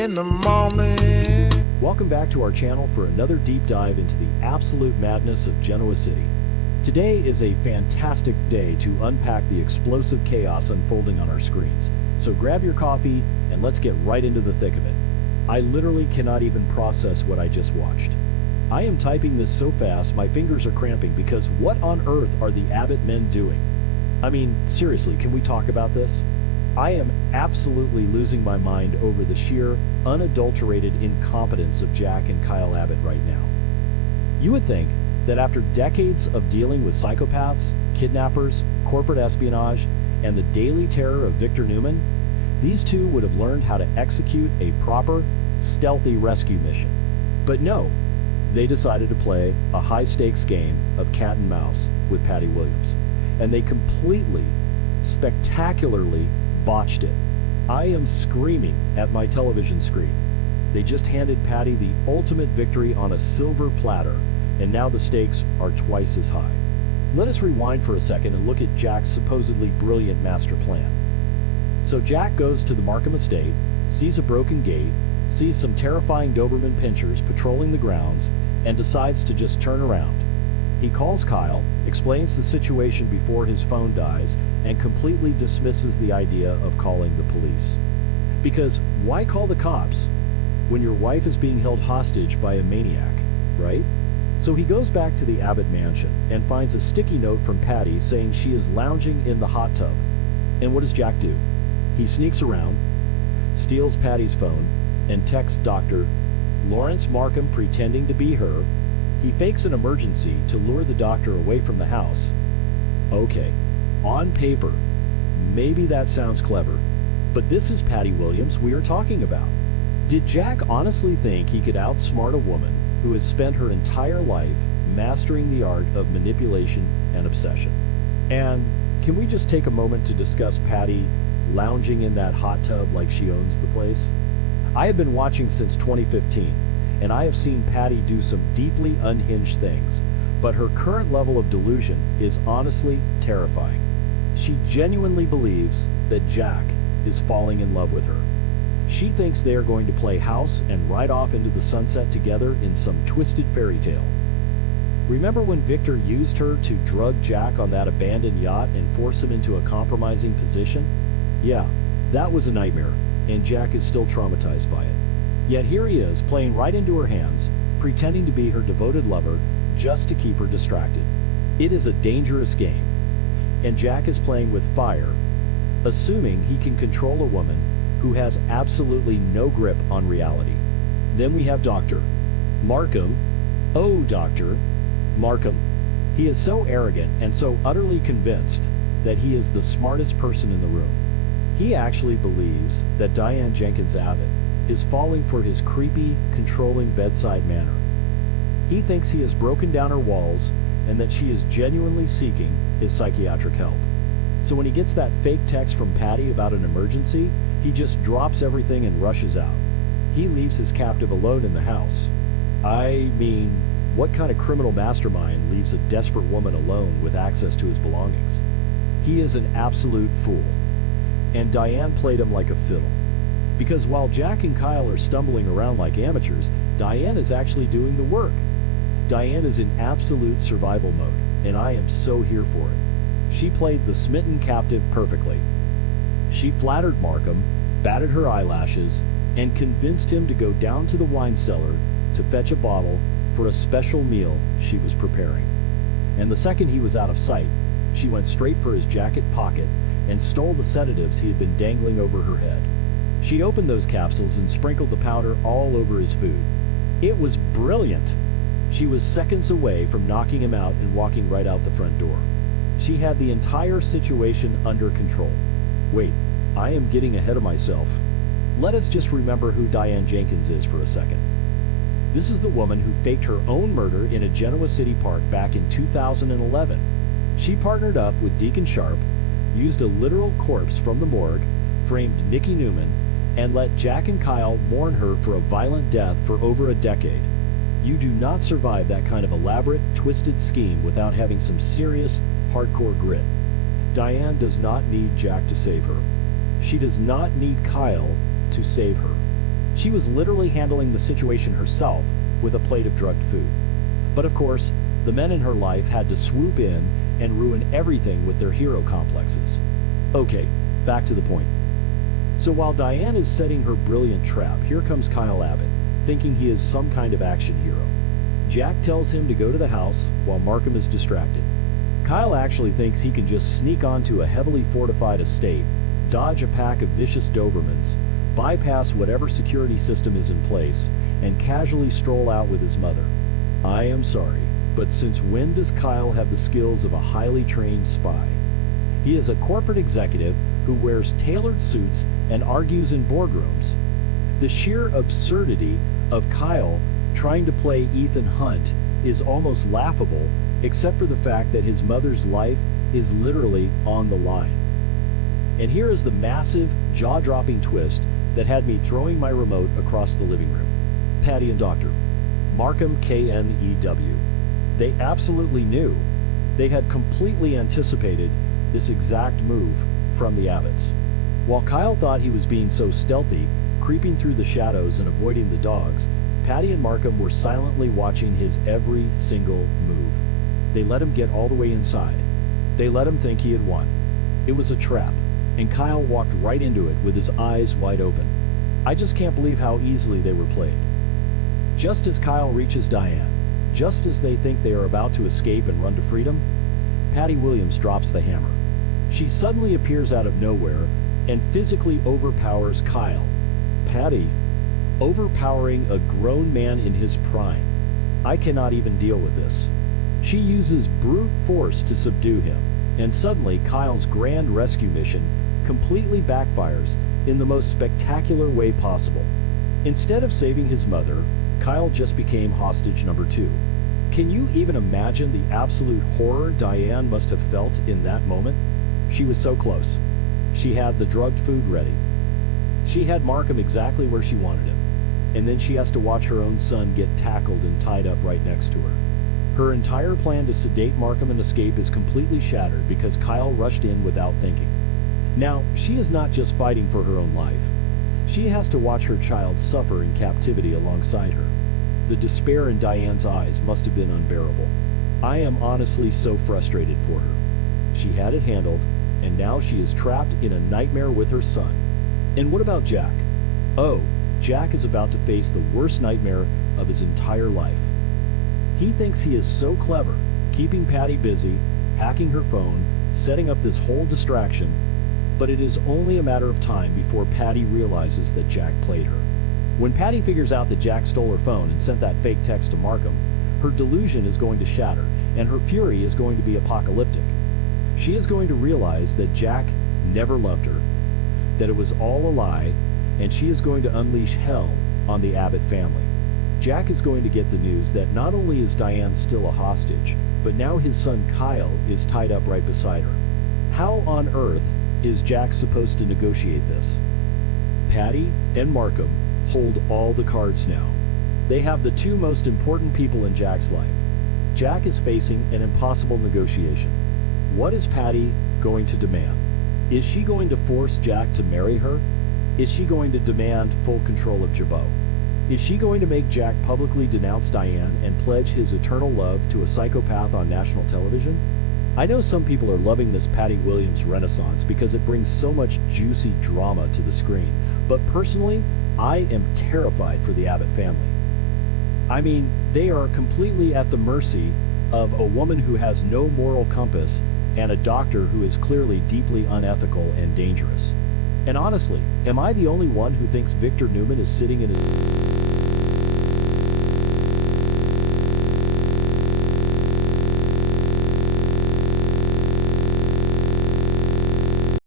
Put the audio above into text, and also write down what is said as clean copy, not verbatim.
in the morning. Welcome back to our channel for another deep dive into the absolute madness of Genoa City. Today is a fantastic day to unpack the explosive chaos unfolding on our screens. So grab your coffee and let's get right into the thick of it. I literally cannot even process what I just watched. I am typing this so fast my fingers are cramping because what on earth are the Abbott men doing? I mean, seriously, can we talk about this? I am absolutely losing my mind over the sheer, unadulterated incompetence of Jack and Kyle Abbott right now. You would think that after decades of dealing with psychopaths, kidnappers, corporate espionage, and the daily terror of Victor Newman, these two would have learned how to execute a proper, stealthy rescue mission. But no, they decided to play a high-stakes game of cat and mouse with Patty Williams, and they completely, spectacularly botched it. I am screaming at my television screen. They just handed Patty the ultimate victory on a silver platter, and now the stakes are twice as high. Let us rewind for a second and look at Jack's supposedly brilliant master plan. So Jack goes to the Markham estate, sees a broken gate, sees some terrifying Doberman pinschers patrolling the grounds, and decides to just turn around. He calls Kyle, explains the situation before his phone dies, and completely dismisses the idea of calling the police. Because why call the cops when your wife is being held hostage by a maniac, right? So he goes back to the Abbott mansion and finds a sticky note from Patty saying she is lounging in the hot tub. And what does Jack do? He sneaks around, steals Patty's phone, and texts Dr. Lawrence Markham pretending to be her. He fakes an emergency to lure the doctor away from the house. Okay, on paper, maybe that sounds clever, but this is Patty Williams we are talking about. Did Jack honestly think he could outsmart a woman who has spent her entire life mastering the art of manipulation and obsession? And can we just take a moment to discuss Patty lounging in that hot tub like she owns the place? I have been watching since 2015, and I have seen Patty do some deeply unhinged things, but her current level of delusion is honestly terrifying. She genuinely believes that Jack is falling in love with her. She thinks they are going to play house and ride off into the sunset together in some twisted fairy tale. Remember when Victor used her to drug Jack on that abandoned yacht and force him into a compromising position? Yeah, that was a nightmare, and Jack is still traumatized by it. Yet here he is, playing right into her hands, pretending to be her devoted lover just to keep her distracted. It is a dangerous game, and Jack is playing with fire, assuming he can control a woman who has absolutely no grip on reality. Then we have Dr. Markham. Oh, Dr. Markham. He is so arrogant and so utterly convinced that he is the smartest person in the room. He actually believes that Diane Jenkins Abbott is falling for his creepy, controlling bedside manner. He thinks he has broken down her walls and that she is genuinely seeking his psychiatric help. So when he gets that fake text from Patty about an emergency, he just drops everything and rushes out. He leaves his captive alone in the house. I mean, what kind of criminal mastermind leaves a desperate woman alone with access to his belongings? He is an absolute fool. And Diane played him like a fiddle. Because while Jack and Kyle are stumbling around like amateurs, Diane is actually doing the work. Diane is in absolute survival mode, and I am so here for it. She played the smitten captive perfectly. She flattered Markham, batted her eyelashes, and convinced him to go down to the wine cellar to fetch a bottle for a special meal she was preparing. And the second he was out of sight, she went straight for his jacket pocket and stole the sedatives he had been dangling over her head. She opened those capsules and sprinkled the powder all over his food. It was brilliant. She was seconds away from knocking him out and walking right out the front door. She had the entire situation under control. Wait, I am getting ahead of myself. Let us just remember who Diane Jenkins is for a second. This is the woman who faked her own murder in a Genoa City park back in 2011. She partnered up with Deacon Sharp, used a literal corpse from the morgue, framed Nikki Newman, and let Jack and Kyle mourn her for a violent death for over a decade. You do not survive that kind of elaborate, twisted scheme without having some serious, hardcore grit. Diane does not need Jack to save her. She does not need Kyle to save her. She was literally handling the situation herself with a plate of drugged food. But of course, the men in her life had to swoop in and ruin everything with their hero complexes. Okay, back to the point. So while Diane is setting her brilliant trap, here comes Kyle Abbott, thinking he is some kind of action hero. Jack tells him to go to the house while Markham is distracted. Kyle actually thinks he can just sneak onto a heavily fortified estate, dodge a pack of vicious Dobermans, bypass whatever security system is in place, and casually stroll out with his mother. I am sorry, but since when does Kyle have the skills of a highly trained spy? He is a corporate executive who wears tailored suits and argues in boardrooms. The sheer absurdity of Kyle trying to play Ethan Hunt is almost laughable, except for the fact that his mother's life is literally on the line. And here is the massive, jaw-dropping twist that had me throwing my remote across the living room. Patty and Dr. Markham KNEW. They absolutely knew. They had completely anticipated this exact move from the Abbotts. While Kyle thought he was being so stealthy, creeping through the shadows and avoiding the dogs, Patty and Markham were silently watching his every single move. They let him get all the way inside. They let him think he had won. It was a trap, and Kyle walked right into it with his eyes wide open. I just can't believe how easily they were played. Just as Kyle reaches Diane, just as they think they are about to escape and run to freedom, Patty Williams drops the hammer. She suddenly appears out of nowhere and physically overpowers Kyle. Patty, overpowering a grown man in his prime. I cannot even deal with this. She uses brute force to subdue him, and suddenly Kyle's grand rescue mission completely backfires in the most spectacular way possible. Instead of saving his mother, Kyle just became hostage number 2. Can you even imagine the absolute horror Diane must have felt in that moment? She was so close. She had the drugged food ready. She had Markham exactly where she wanted him. And then she has to watch her own son get tackled and tied up right next to her. Her entire plan to sedate Markham and escape is completely shattered because Kyle rushed in without thinking. Now, she is not just fighting for her own life. She has to watch her child suffer in captivity alongside her. The despair in Diane's eyes must have been unbearable. I am honestly so frustrated for her. She had it handled, and now she is trapped in a nightmare with her son. And what about Jack? Oh, Jack is about to face the worst nightmare of his entire life. He thinks he is so clever, keeping Patty busy, hacking her phone, setting up this whole distraction, but it is only a matter of time before Patty realizes that Jack played her. When Patty figures out that Jack stole her phone and sent that fake text to Markham, her delusion is going to shatter, and her fury is going to be apocalyptic. She is going to realize that Jack never loved her, that it was all a lie, and she is going to unleash hell on the Abbott family. Jack is going to get the news that not only is Diane still a hostage, but now his son Kyle is tied up right beside her. How on earth is Jack supposed to negotiate this? Patty and Markham hold all the cards now. They have the two most important people in Jack's life. Jack is facing an impossible negotiation. What is Patty going to demand? Is she going to force Jack to marry her? Is she going to demand full control of Jabot? Is she going to make Jack publicly denounce Diane and pledge his eternal love to a psychopath on national television? I know some people are loving this Patty Williams renaissance because it brings so much juicy drama to the screen, but personally, I am terrified for the Abbott family. I mean, they are completely at the mercy of a woman who has no moral compass and a doctor who is clearly deeply unethical and dangerous. And honestly, am I the only one who thinks Victor Newman is sitting in his